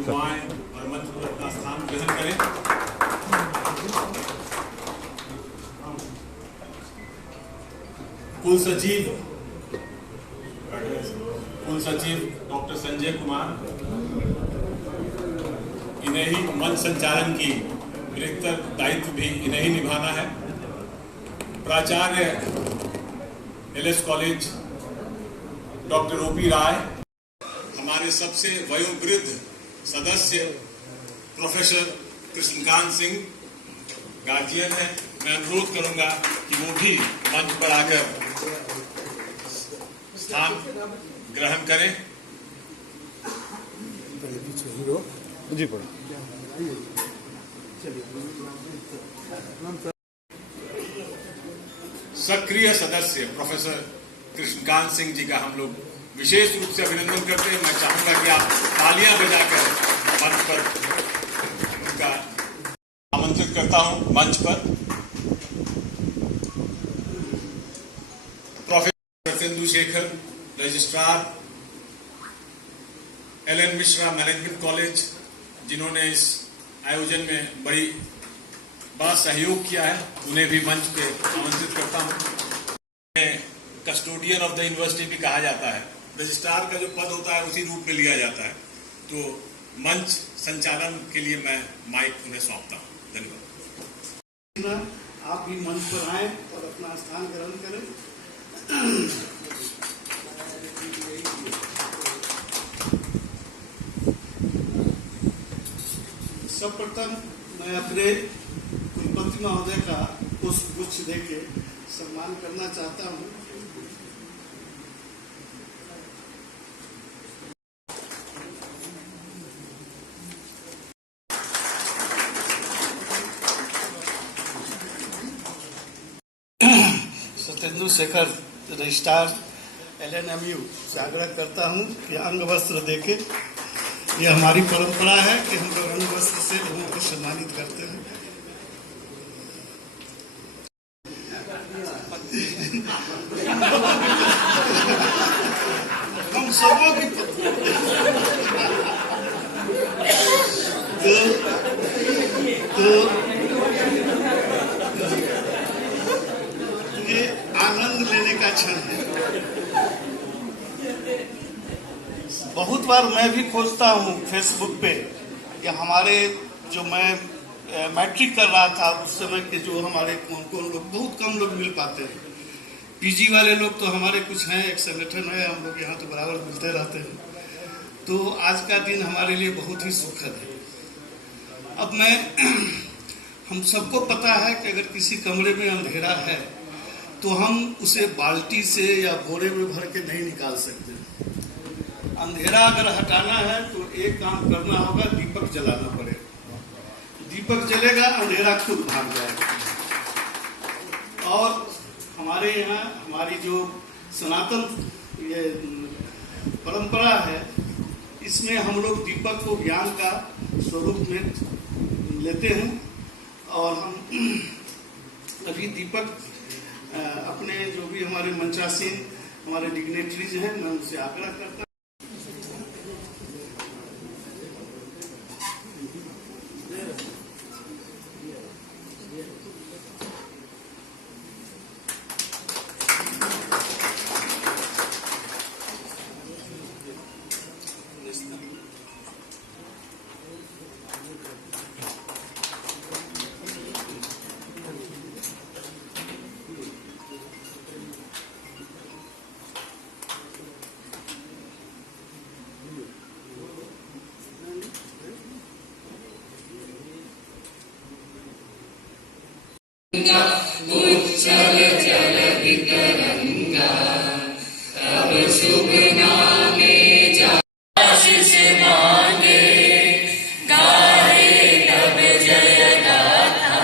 युवाएं और मंच पर अपना स्थान ग्रहण करें। कुल सचिव डॉक्टर संजय कुमार, इन्हें ही मंच संचालन की बृहत्तर दायित्व भी इन्हें ही निभाना है। प्राचार्य एलएस कॉलेज डॉक्टर ओपी राय, हमारे सबसे वयोवृद्ध सदस्य प्रोफेसर कृष्णकांत सिंह गार्जियन है। मैं अनुरोध करूंगा कि वो भी मंच पर आकर स्थान ग्रहण करें। जी सक्रिय सदस्य प्रोफेसर कृष्णकांत सिंह जी का हम लोग विशेष रूप से अभिनंदन करते हैं। मैं चाहूंगा कि आप तालियां बजाकर मंच पर उनका आमंत्रित करता हूं। मंच पर professor Sindhu Shekhar, registrar LN Mishra management college, जिन्होंने इस आयोजन में बड़ा सहयोग किया है, उन्हें भी मंच पे आमंत्रित करता हूं। कस्टोडियन ऑफ द यूनिवर्सिटी भी कहा जाता है। रजिस्ट्रार का जो पद होता है उसी रूप में लिया जाता है। तो मंच संचालन के लिए मैं माइक उन्हें सौंपता हूं। धन्यवाद। आप भी मंच पर आए और अपना स्थान ग्रहण करें। सर्वप्रथम मैं अपने कुलपति महोदय का पुष्पगुच्छ देके सम्मान करना चाहता हूं। सत्येंदु शेखर रजिस्ट्रार एलएनएमयू से आग्रह करता हूं कि अंग वस्त्र देके, ये हमारी परंपरा है कि हम लोग अंग वस्त्र से लोगों को सम्मानित करते हैं। हम सबों की तो ये आनंद लेने का क्षण है। बहुत बार मैं भी खोजता हूँ फेसबुक पे कि हमारे जो मैं मैट्रिक कर रहा था उस समय के जो हमारे कौन लोग, बहुत कम लोग मिल पाते हैं। पीजी वाले लोग तो हमारे कुछ हैं, एक संगठन है, हम लोग यहाँ तो बराबर मिलते रहते हैं। तो आज का दिन हमारे लिए बहुत ही सुखद है। अब हम सबको पता है कि अगर किसी कमरे में अंधेरा है तो हम उसे बाल्टी से या बोरे में भर के नहीं निकाल सकते। अंधेरा अगर हटाना है तो एक काम करना होगा, दीपक जलाना पड़ेगा। दीपक जलेगा, अंधेरा खुद भाग जाएगा। और हमारे यहाँ हमारी जो सनातन ये परंपरा है, इसमें हम लोग दीपक को ज्ञान का स्वरूप में लेते हैं। और हम अभी दीपक अपने जो भी हमारे मंचासीन हमारे डिग्नेटरीज हैं, मैं उनसे आग्रह करता हूं। उच्चल जल वितरंगा तब शुभ नामे आशीष मांगे, गाए तब जय गाथा।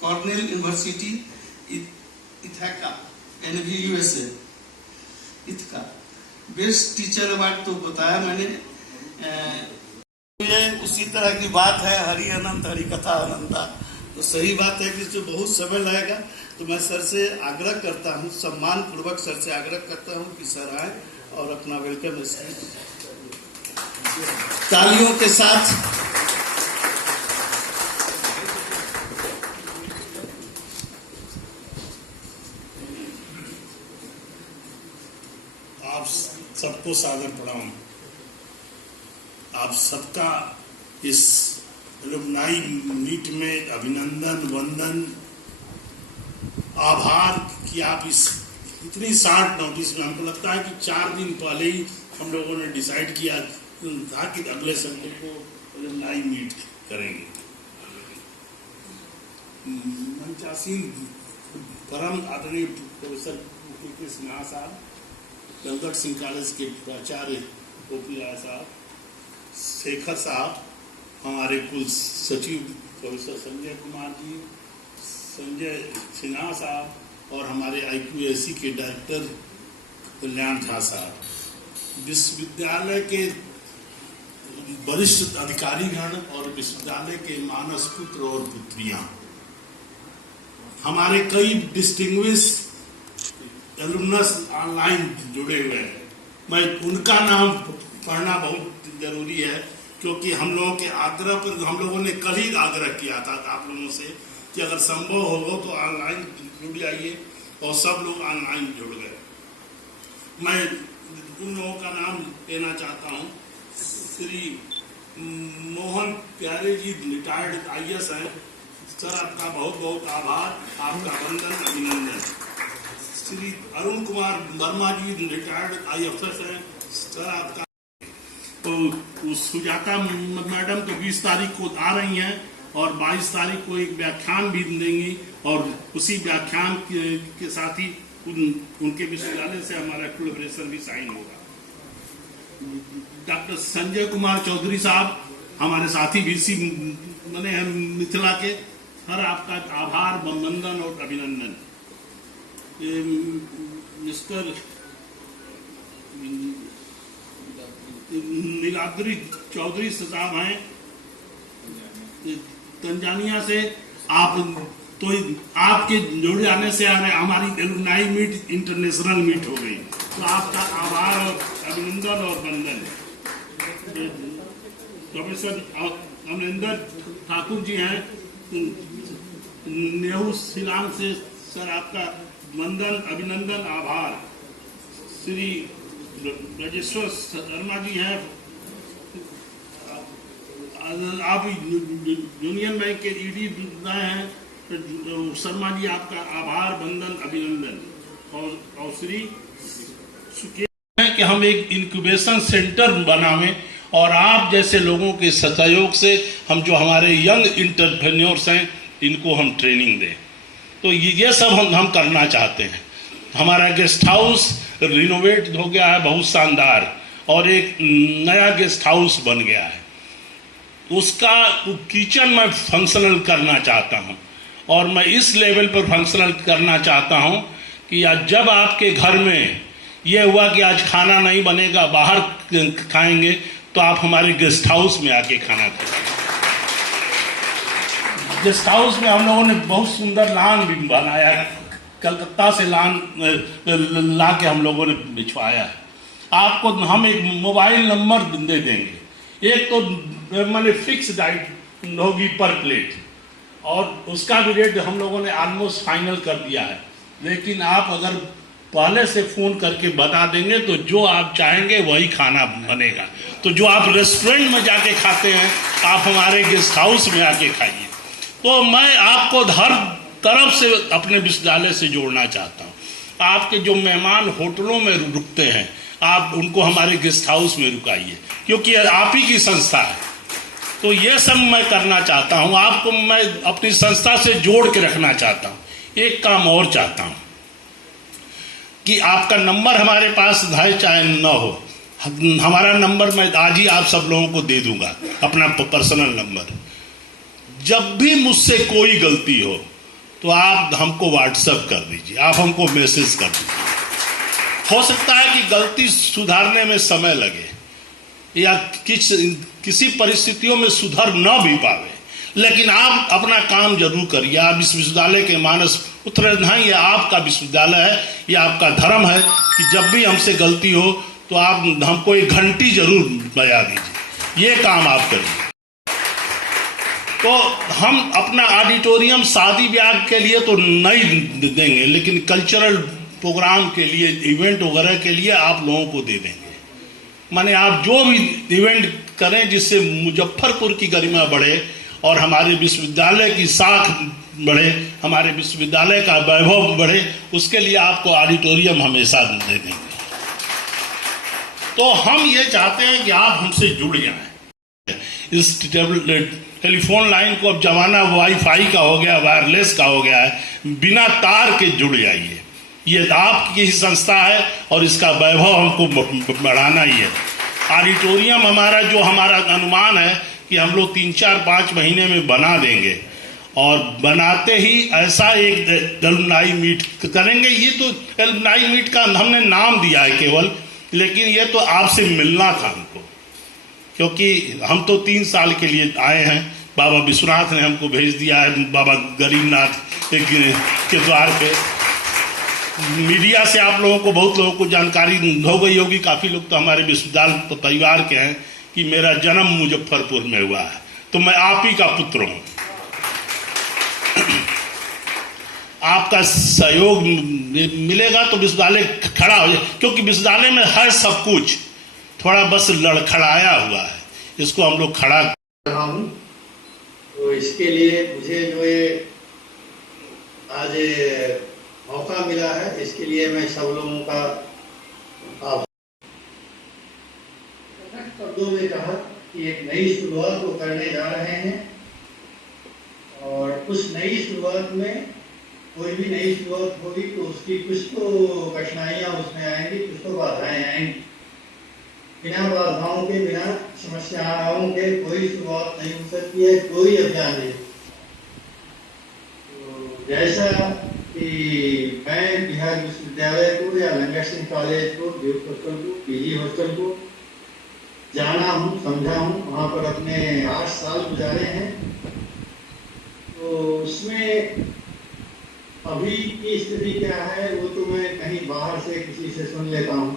Cornell University Ithaca NY USA Ithaca best teacher award तो बताया मैंने। ये उसी तरह की बात है, हरि अनंत हरि कथा अनंता, तो सही बात है कि जो बहुत समय लगेगा। तो मैं सर से आग्रह करता हूँ, सम्मान पूर्वक सर से आग्रह करता हूँ कि सर आए और अपना वेलकम तालियों के साथ। आप सबको सादर प्रणाम। आप सबका इस एलुमनाई मीट में अभिनंदन, वंदन, आभार कि आप इस इतनी शार्ट नोटिस में, हमको लगता है कि 4 दिन पहले ही हम लोगों ने डिसाइड किया था कि अगले संडे को एलुमनाई मीट करेंगे। मंचासीन परम आदरणीय प्रोफेसर के सिन्हा साहब, गलगढ़ सिंह कॉलेज के प्राचार्य ओपी राय साहब, शेखर साहब, हमारे कुल सचिव प्रोफेसर संजय कुमार जी, संजय सिन्हा साहब और हमारे IQAC के डायरेक्टर कल्याण झा साहब, विश्वविद्यालय के वरिष्ठ अधिकारीगण और विश्वविद्यालय के मानस पुत्र और पुत्रियां, हमारे कई डिस्टिंग्विश एलुमनस ऑनलाइन जुड़े हुए हैं। मैं उनका नाम पढ़ना बहुत जरूरी है, क्योंकि हम लोगों के आग्रह पर हम लोगों ने कल ही आग्रह किया था आप लोगों से कि अगर संभव हो तो ऑनलाइन जुड़ जाइए, और सब लोग ऑनलाइन जुड़ गए। मैं उन लोगों का नाम लेना चाहता हूँ। श्री मोहन प्यारे जी रिटायर्ड IAS हैं, सर आपका बहुत बहुत आभार, आपका वंदन, अभिनंदन। श्री अरुण कुमार वर्मा जी रिटायर्ड IFS हैं, सर आपका। तो सुजाता मैडम तो 20 तारीख को आ रही हैं और 22 तारीख को एक व्याख्यान भी देंगी, और उसी व्याख्यान के साथ ही उनके विश्वविद्यालय से हमारा कोलैबोरेशन भी साइन होगा। डॉक्टर संजय कुमार चौधरी साहब हमारे साथी VC बने हैं मिथिला के, सर आपका आभार, वंदन और अभिनंदन। मिस्टर नीलाद्री चौधरी साहब हैं तंजानिया से, आप तो आपके जुड़ जाने से हमारी एलुमनाई मीट इंटरनेशनल मीट हो गई, तो आपका आभार और अभिनंदन और वंदन। प्रोफेसर अमरिंदर ठाकुर जी हैं नेहरू शिलांग से, सर आपका वंदन, अभिनंदन, आभार। श्री राजेश्वर शर्मा जी हैं, आप यूनियन बैंक के ED हैं, शर्मा जी आपका आभार, वंदन, अभिनंदन। और श्री सुकेत हैं कि हम एक इंक्यूबेशन सेंटर बनावें, और आप जैसे लोगों के सहयोग से हम जो हमारे यंग इंटरप्रेन्योर्स हैं इनको हम ट्रेनिंग दें। तो ये सब हम करना चाहते हैं। हमारा गेस्ट हाउस रिनोवेट हो गया है, बहुत शानदार, और एक नया गेस्ट हाउस बन गया है। उसका किचन मैं फंक्शनल करना चाहता हूं, और मैं इस लेवल पर फंक्शनल करना चाहता हूं कि आज जब आपके घर में ये हुआ कि आज खाना नहीं बनेगा, बाहर खाएंगे, तो आप हमारे गेस्ट हाउस में आके खाना खाएं। गेस्ट हाउस में हम लोगों ने बहुत सुंदर लान भी बनाया है, कलकत्ता से लान ला के हम लोगों ने बिछवाया है। आपको हम एक मोबाइल नंबर दे देंगे, एक तो मैंने फिक्स डाइट होगी पर प्लेट, और उसका भी रेट हम लोगों ने ऑलमोस्ट फाइनल कर दिया है। लेकिन आप अगर पहले से फोन करके बता देंगे तो जो आप चाहेंगे वही खाना बनेगा। तो जो आप रेस्टोरेंट में जाके खाते हैं, आप हमारे गेस्ट हाउस में आके खाइए। तो मैं आपको हर तरफ से अपने विश्वविद्यालय से जोड़ना चाहता हूँ। आपके जो मेहमान होटलों में रुकते हैं, आप उनको हमारे गेस्ट हाउस में रुकाइए, क्योंकि आप ही की संस्था है। तो ये सब मैं करना चाहता हूँ, आपको मैं अपनी संस्था से जोड़ के रखना चाहता हूँ। एक काम और चाहता हूँ कि आपका नंबर हमारे पास है चाहे न हो, हमारा नंबर मैं आज ही आप सब लोगों को दे दूंगा, अपना पर्सनल नंबर। जब भी मुझसे कोई गलती हो तो आप हमको व्हाट्सएप कर दीजिए, आप हमको मैसेज कर दीजिए। हो सकता है कि गलती सुधारने में समय लगे या किसी परिस्थितियों में सुधर न भी पावे, लेकिन आप अपना काम जरूर करिए। आप इस विश्वविद्यालय के मानस उत्तराधिकारी, ये आपका विश्वविद्यालय है, ये आपका धर्म है कि जब भी हमसे गलती हो तो आप हमको एक घंटी जरूर बजा दीजिए, ये काम आप करिए। तो हम अपना ऑडिटोरियम शादी ब्याह के लिए तो नहीं देंगे, लेकिन कल्चरल प्रोग्राम के लिए, इवेंट वगैरह के लिए आप लोगों को दे देंगे। माने आप जो भी इवेंट करें जिससे मुजफ्फरपुर की गरिमा बढ़े और हमारे विश्वविद्यालय की साख बढ़े, हमारे विश्वविद्यालय का वैभव बढ़े, उसके लिए आपको ऑडिटोरियम हमेशा दे देंगे। तो हम ये चाहते हैं कि आप हमसे जुड़ जाएं। इस टेलीफोन लाइन को अब जमाना वाईफाई का हो गया, वायरलेस का हो गया है, बिना तार के जुड़ जाइए। ये आपकी ही संस्था है और इसका वैभव हमको बढ़ाना ही है। ऑडिटोरियम हमारा जो हमारा अनुमान है कि हम लोग 3-4-5 महीने में बना देंगे, और बनाते ही ऐसा एक एलुमनाई मीट करेंगे। ये तो एलुमनाई मीट का हमने नाम दिया है केवल, लेकिन ये तो आपसे मिलना था हमको, क्योंकि हम तो 3 साल के लिए आए हैं। बाबा विश्वनाथ ने हमको भेज दिया है, बाबा गरीबनाथ के द्वार पे। मीडिया से आप लोगों को, बहुत लोगों को जानकारी हो गई होगी, काफ़ी लोग तो हमारे विश्वविद्यालय परिवार के हैं कि मेरा जन्म मुजफ्फरपुर में हुआ है, तो मैं आप ही का पुत्र हूँ। आपका सहयोग मिलेगा तो विश्वविद्यालय खड़ा हो जाए, क्योंकि विश्वविद्यालय में है सब कुछ, थोड़ा बस लड़खड़ाया हुआ है, इसको हम लोग खड़ा रहा हूँ। तो इसके लिए मुझे जो ये आज मौका मिला है, इसके लिए मैं सब लोगों का आभार। शब्दों में कहा कि एक नई शुरुआत को करने जा रहे हैं, और उस नई शुरुआत में कोई भी नई शुरुआत होगी तो उसकी कुछ तो कठिनाइयाँ उसमें आएंगी, कुछ तो बाधाएं आएंगी। बिना बाधाओं के, बिना समस्याओं के कोई शुरुआत नहीं हो सकती है, कोई अभियान नहीं। तो जैसा कि मैं बिहार विश्वविद्यालय को या लंगर सिंह कॉलेज को, ड्यूक हॉस्टल को, पीजी हॉस्टल को जाना हूँ, समझा हूँ, वहाँ पर अपने 8 साल गुजारे हैं। तो उसमें अभी की स्थिति क्या है वो तो मैं कहीं बाहर से किसी से सुन लेता हूँ,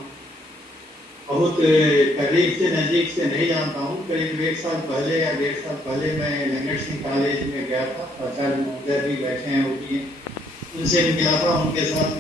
बहुत करीब से नज़दीक से नहीं जानता हूँ। करीब 1 साल पहले या 1.5 साल पहले मैं लंगर सिंह कॉलेज में गया था, आचार्य महोदय भी बैठे हैं, वो भी, उनसे मिला था, उनके साथ